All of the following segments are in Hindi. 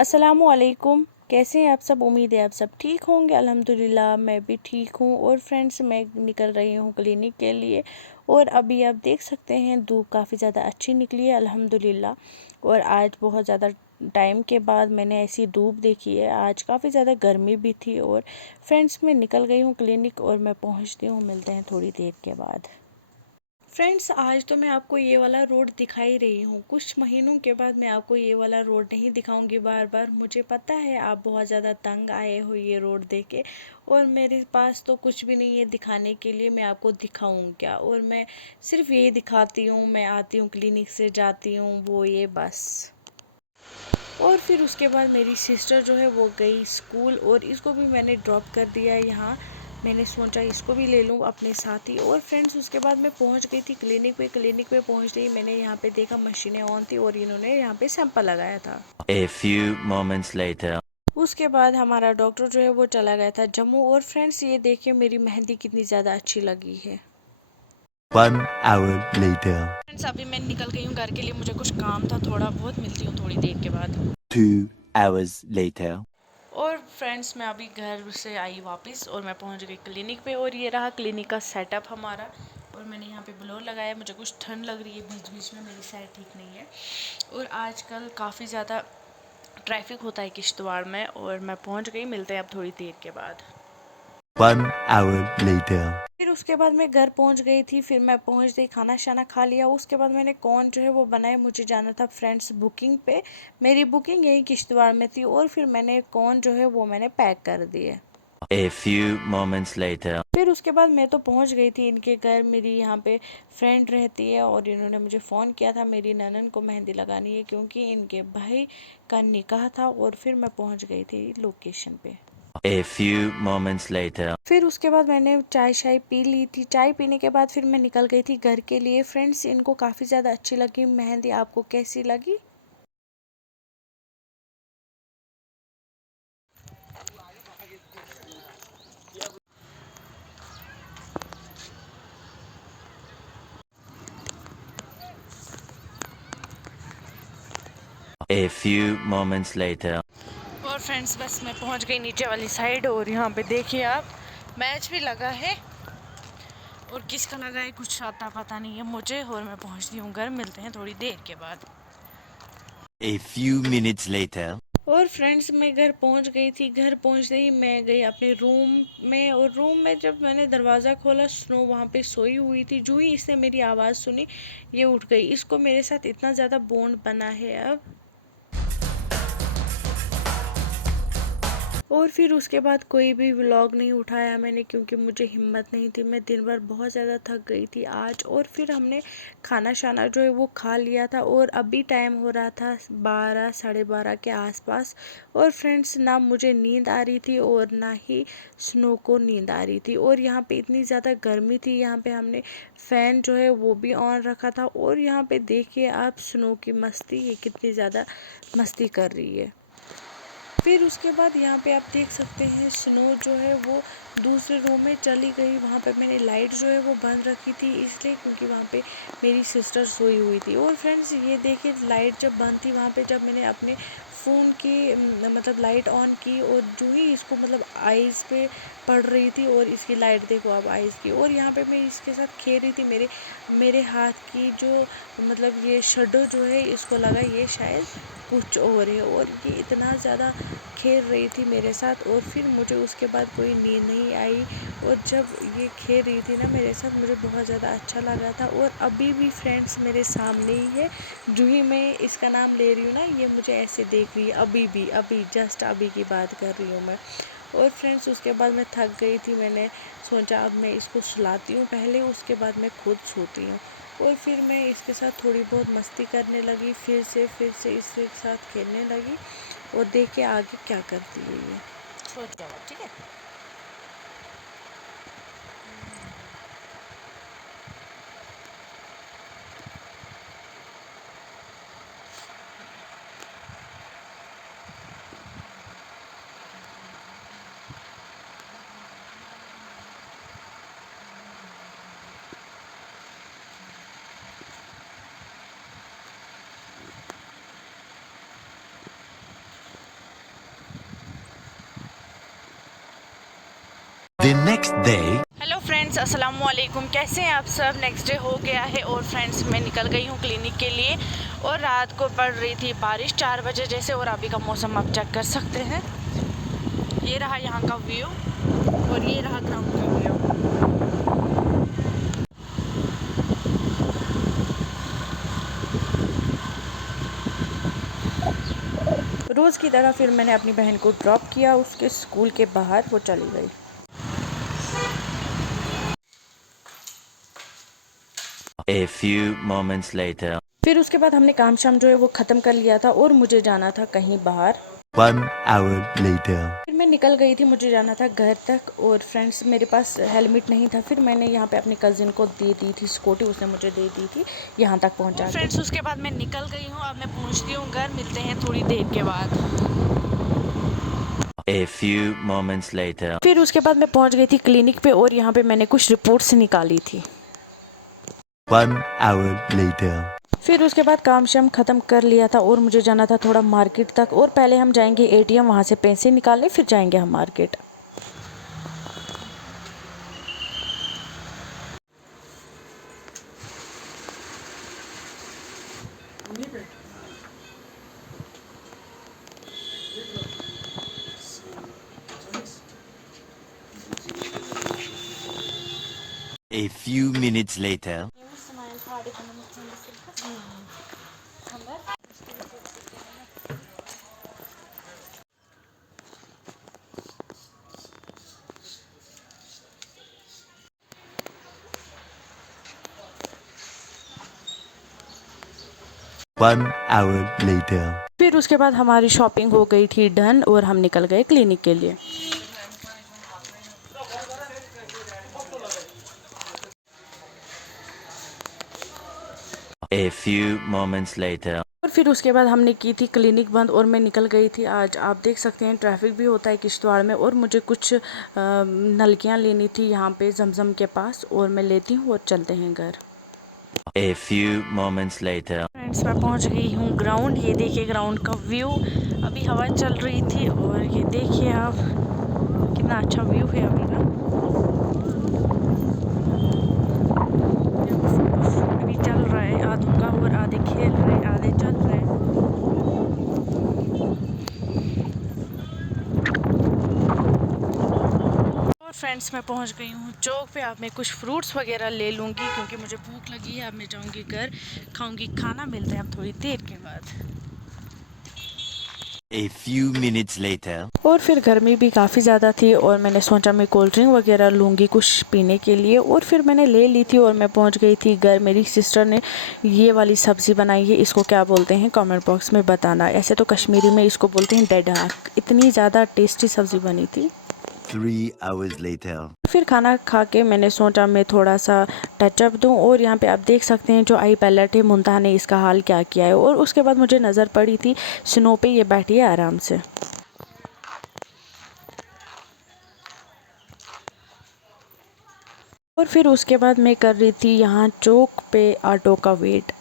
अस्सलामुअलैकुम। कैसे हैं आप सब? उम्मीद है आप सब ठीक होंगे। अल्हम्दुलिल्लाह मैं भी ठीक हूँ। और फ्रेंड्स, मैं निकल रही हूँ क्लिनिक के लिए। और अभी आप देख सकते हैं धूप काफ़ी ज़्यादा अच्छी निकली है अल्हम्दुलिल्लाह। और आज बहुत ज़्यादा टाइम के बाद मैंने ऐसी धूप देखी है। आज काफ़ी ज़्यादा गर्मी भी थी। और फ्रेंड्स, मैं निकल गई हूँ क्लिनिक और मैं पहुँचती हूँ, मिलते हैं थोड़ी देर के बाद। फ्रेंड्स, आज तो मैं आपको ये वाला रोड दिखा ही रही हूँ। कुछ महीनों के बाद मैं आपको ये वाला रोड नहीं दिखाऊंगी बार बार। मुझे पता है आप बहुत ज़्यादा तंग आए हो ये रोड देख के। और मेरे पास तो कुछ भी नहीं है दिखाने के लिए, मैं आपको दिखाऊँ क्या। और मैं सिर्फ यही दिखाती हूँ, मैं आती हूँ क्लिनिक से जाती हूँ वो ये बस। और फिर उसके बाद मेरी सिस्टर जो है वो गई स्कूल और इसको भी मैंने ड्रॉप कर दिया है यहाँ। मैंने सोचा इसको भी ले लूँ अपने साथ ही। और फ्रेंड्स, उसके बाद मैं पहुँच गई थी क्लिनिक पे। क्लिनिक पे पहुँचते ही मैंने यहाँ पे देखा मशीनें ऑन थी और इन्होंने यहाँ पे सैंपल लगाया था। A few moments later. उसके बाद हमारा डॉक्टर जो है वो चला गया था जम्मू। और फ्रेंड्स, ये देखिए मेरी मेहंदी कितनी ज़्यादा अच्छी लगी है। 1 hour later. फ्रेंड्स, अभी मैं निकल गई हूँ घर के लिए, मुझे कुछ काम था थोड़ा बहुत। मिलती हूँ थोड़ी देर के बाद। 2 hours later. और फ्रेंड्स, मैं अभी घर से आई वापस और मैं पहुंच गई क्लिनिक पे। और ये रहा क्लिनिक का सेटअप हमारा। और मैंने यहाँ पे ब्लोर लगाया। मुझे कुछ ठंड लग रही है बीच बीच में, मेरी सेहत ठीक नहीं है। और आजकल काफ़ी ज़्यादा ट्रैफिक होता है किश्तवाड़ में। और मैं पहुँच गई, मिलते हैं अब थोड़ी देर के बाद। 1 hour later. फिर उसके बाद मैं घर पहुंच गई थी। फिर मैं पहुंच गई, खाना शाना खा लिया। उसके बाद मैंने कौन जो है वो बनाए। मुझे जाना था फ्रेंड्स बुकिंग पे। मेरी बुकिंग यही किश्तवाड़ में थी। और फिर मैंने कौन जो है वो मैंने पैक कर दिए। A few moments later. फिर उसके बाद मैं तो पहुंच गई थी इनके घर। मेरी यहाँ पे फ्रेंड रहती है और इन्होंने मुझे फ़ोन किया था मेरी ननन को मेहंदी लगानी है क्योंकि इनके भाई का निकाह था। और फिर मैं पहुंच गई थी लोकेशन पे। A few moments later. फिर उसके बाद मैंने चाय शाय पी ली थी। चाय पीने के बाद फिर मैं निकल गई थी घर के लिए। फ्रेंड्स, इनको काफ़ी ज़्यादा अच्छी लगी मेहंदी। आपको कैसी लगी? A few moments later. और फ्रेंड्स, बस मैं पहुंच गई नीचे वाली साइड। और यहाँ पे देखिए आप, मैच भी लगा है। और किसका लगा है कुछ आता पता नहीं है मुझे। और मैं पहुंचती हूँ घर, मिलते हैं थोड़ी देर के बाद। A few minutes later. और फ्रेंड्स, मैं घर पहुंच गई थी। घर पहुंचते ही मैं गई अपने रूम में। और रूम में जब मैंने दरवाज़ा खोला, स्नो वहाँ पे सोई हुई थी। जो ही इसने मेरी आवाज़ सुनी, ये उठ गई। इसको मेरे साथ इतना ज़्यादा बॉन्ड बना है अब। और फिर उसके बाद कोई भी व्लॉग नहीं उठाया मैंने क्योंकि मुझे हिम्मत नहीं थी। मैं दिन भर बहुत ज़्यादा थक गई थी आज। और फिर हमने खाना शाना जो है वो खा लिया था। और अभी टाइम हो रहा था 12 साढ़े 12 के आसपास। और फ्रेंड्स, ना मुझे नींद आ रही थी और ना ही स्नो को नींद आ रही थी। और यहाँ पे इतनी ज़्यादा गर्मी थी। यहाँ पे हमने फ़ैन जो है वो भी ऑन रखा था। और यहाँ पे देखिए आप स्नो की मस्ती, ये कितनी ज़्यादा मस्ती कर रही है। फिर उसके बाद यहाँ पे आप देख सकते हैं स्नो जो है वो दूसरे रूम में चली गई। वहाँ पे मैंने लाइट जो है वो बंद रखी थी इसलिए क्योंकि वहाँ पे मेरी सिस्टर सोई हुई थी। और फ्रेंड्स, ये देखिए लाइट जब बंद थी वहाँ पे, जब मैंने अपने फ़ोन की मतलब लाइट ऑन की और जो ही इसको मतलब आइज़ पे पड़ रही थी। और इसकी लाइट देखो आप आइज़ की। और यहाँ पे मैं इसके साथ खेल रही थी। मेरे हाथ की जो मतलब ये शेडो जो है इसको लगा ये शायद कुछ और है। और ये इतना ज़्यादा खेल रही थी मेरे साथ। और फिर मुझे उसके बाद कोई नींद नहीं आई। और जब ये खेल रही थी ना मेरे साथ, मुझे बहुत ज़्यादा अच्छा लगा था। और अभी भी फ्रेंड्स मेरे सामने ही है। जो ही मैं इसका नाम ले रही हूँ ना, ये मुझे ऐसे देख रही है अभी भी, अभी जस्ट अभी की बात कर रही हूँ मैं। और फ्रेंड्स, उसके बाद मैं थक गई थी। मैंने सोचा अब मैं इसको सुलाती हूँ पहले, उसके बाद मैं खुद सोती हूँ। और फिर मैं इसके साथ थोड़ी बहुत मस्ती करने लगी। फिर से इसके साथ खेलने लगी। और देखिए आगे क्या करती है ये। सोच जाओ, ठीक है। अस्सलामुअलैकुम, कैसे हैं आप सब। नेक्स्ट डे हो गया है और फ्रेंड्स मैं निकल गई हूँ क्लिनिक के लिए और रात को पड़ रही थी बारिश 4 बजे जैसे, और अभी का मौसम आप चेक कर सकते हैं। ये रहा यहाँ का व्यू और ये रहा ग्राउंड का व्यू। रोज़ की तरह फिर मैंने अपनी बहन को ड्रॉप किया उसके स्कूल के बाहर, वो चली गई। A few moments later. फिर उसके बाद हमने काम शाम जो है वो ख़त्म कर लिया था और मुझे जाना था कहीं बाहर। 1 hour later. फिर मैं निकल गई थी, मुझे जाना था घर तक। और फ्रेंड्स मेरे पास हेलमेट नहीं था, फिर मैंने यहाँ पे अपनी कज़िन को दे दी थी स्कूटी, उसने मुझे दे दी थी यहाँ तक पहुँचा। फ्रेंड्स उसके बाद मैं निकल गई हूँ, अब मैं पहुँचती हूँ घर, मिलते हैं थोड़ी देर के बाद। A few moments later. फिर उसके बाद मैं पहुँच गई थी क्लिनिक पे और यहाँ पे मैंने कुछ रिपोर्ट्स निकाली थी। 1 hour later. फिर उसके बाद काम शाम ख़त्म कर लिया था और मुझे जाना था थोड़ा मार्केट तक, और पहले हम जाएंगे एटीएम, वहाँ से पैसे निकालने, फिर जाएंगे हम market. A few minutes later. One hour later. फिर उसके बाद हमारी शॉपिंग हो गई थी डन और हम निकल गए क्लिनिक के लिए। A few moments later. और फिर उसके बाद हमने की थी क्लिनिक बंद और मैं निकल गई थी। आज आप देख सकते हैं ट्रैफिक भी होता है किश्तवाड़ में, और मुझे कुछ नलकियाँ लेनी थी यहाँ पे जमजम के पास, और मैं लेती हूँ और चलते हैं घर। A few moments later. Friends मैं पहुँच गई हूँ ग्राउंड, ये देखिए ग्राउंड का व्यू। अभी हवा चल रही थी और ये देखिए आप कितना अच्छा व्यू है अभी का। अभी चल रहा है आधों का, और आधे खेल रहे आधे चल रहे हैं। और फ्रेंड्स मैं पहुंच गई हूँ चौक पे। अब मैं कुछ फ्रूट्स वगैरह ले लूँगी क्योंकि मुझे भूख लगी है। अब मैं जाऊँगी घर, खाऊँगी खाना। मिलते हैं अब थोड़ी देर के बाद। A few minutes later. और फिर गर्मी भी काफ़ी ज़्यादा थी और मैंने सोचा मैं कोल्ड ड्रिंक वगैरह लूँगी कुछ पीने के लिए, और फिर मैंने ले ली थी और मैं पहुँच गई थी घर। मेरी सिस्टर ने ये वाली सब्ज़ी बनाई है, इसको क्या बोलते हैं कमेंट बॉक्स में बताना। ऐसे तो कश्मीरी में इसको बोलते हैं डडाक। इतनी ज़्यादा टेस्टी सब्ज़ी बनी थी। 3 hours later. फिर खाना खा के मैंने सोचा मैं थोड़ा सा टचअप दूं, और यहाँ पे आप देख सकते हैं जो आई पैलेट है मुंतहा ने इसका हाल क्या किया है। और उसके बाद मुझे नज़र पड़ी थी स्नो पे, ये बैठी है आराम से। और फिर उसके बाद मैं कर रही थी यहाँ चौक पे ऑटो का वेट।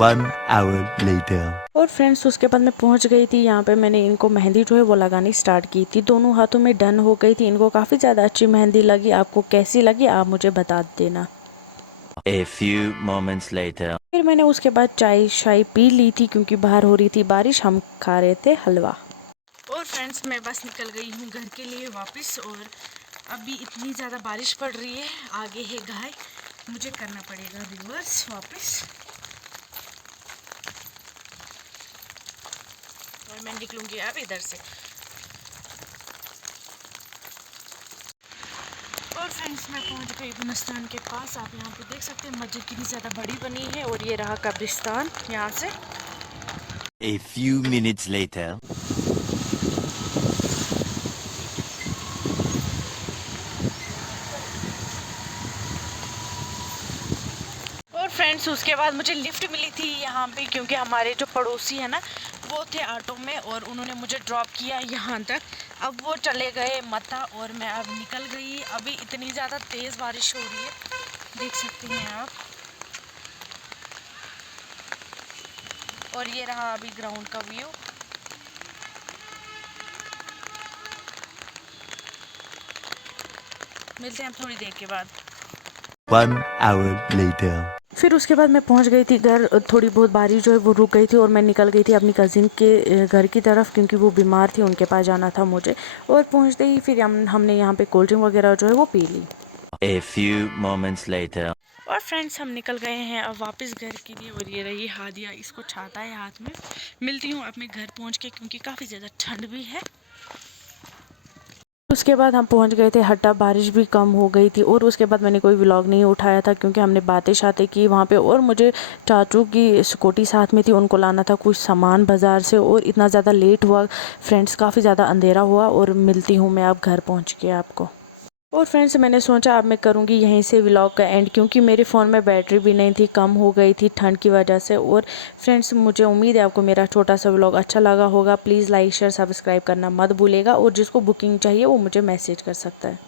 1 hour later. और फ्रेंड्स उसके बाद मैं पहुँच गई थी यहाँ पे। मैंने इनको मेहंदी जो है वो लगानी स्टार्ट की थी, दोनों हाथों में डन हो गई थी। इनको काफ़ी ज़्यादा अच्छी मेहंदी लगी। आपको कैसी लगी आप मुझे बता देना। A few moments later. फिर मैंने उसके बाद चाय शाय पी ली थी क्योंकि बाहर हो रही थी बारिश, हम खा रहे थे हलवा। और फ्रेंड्स मैं बस निकल गई हूँ घर के लिए वापस, और अभी इतनी ज़्यादा बारिश पड़ रही है, आगे है गाय, मुझे करना पड़ेगा रिवर्स वापस। और मैं निकलूँगी अब इधर से। और फ्रेंड्स मैं पहुंच गई गुलिस्तान के पास। आप यहाँ पे देख सकते हैं मस्जिद कितनी ज़्यादा बड़ी बनी है, और ये रहा कब्रिस्तान यहाँ से। A few minutes later. और फ्रेंड्स उसके बाद मुझे लिफ्ट मिली थी यहाँ पे, क्योंकि हमारे जो पड़ोसी है ना वो थे ऑटो में, और उन्होंने मुझे ड्रॉप किया यहाँ तक। अब वो चले गए मता और मैं अब निकल गई। अभी इतनी ज़्यादा तेज़ बारिश हो रही है, देख सकते हैं आप। और ये रहा अभी ग्राउंड का व्यू। मिलते हैं हम थोड़ी देर के बाद। 1 hour later. फिर उसके बाद मैं पहुंच गई थी घर। थोड़ी बहुत बारिश जो है वो रुक गई थी और मैं निकल गई थी अपनी कज़िन के घर की तरफ, क्योंकि वो बीमार थी, उनके पास जाना था मुझे। और पहुंचते ही फिर हमने यहाँ पे कोल्ड ड्रिंक वगैरह जो है वो पी ली। A few moments later. और फ्रेंड्स हम निकल गए हैं अब वापस घर के लिए। और ये रही हादिया, इसको छाता है हाथ में। मिलती हूँ अपने घर पहुँच के, क्योंकि काफ़ी ज़्यादा ठंड भी है। उसके बाद हम पहुंच गए थे हट्टा, बारिश भी कम हो गई थी। और उसके बाद मैंने कोई व्लॉग नहीं उठाया था, क्योंकि हमने बातें शातें की वहाँ पे। और मुझे चाचू की स्कूटी साथ में थी, उनको लाना था कुछ सामान बाज़ार से। और इतना ज़्यादा लेट हुआ फ्रेंड्स, काफ़ी ज़्यादा अंधेरा हुआ। और मिलती हूँ मैं अब घर पहुँच के आपको। और फ्रेंड्स मैंने सोचा अब मैं करूँगी यहीं से व्लॉग का एंड, क्योंकि मेरे फ़ोन में बैटरी भी नहीं थी, कम हो गई थी ठंड की वजह से। और फ्रेंड्स मुझे उम्मीद है आपको मेरा छोटा सा व्लॉग अच्छा लगा होगा। प्लीज़ लाइक शेयर सब्सक्राइब करना मत भूलेगा। और जिसको बुकिंग चाहिए वो मुझे मैसेज कर सकता है।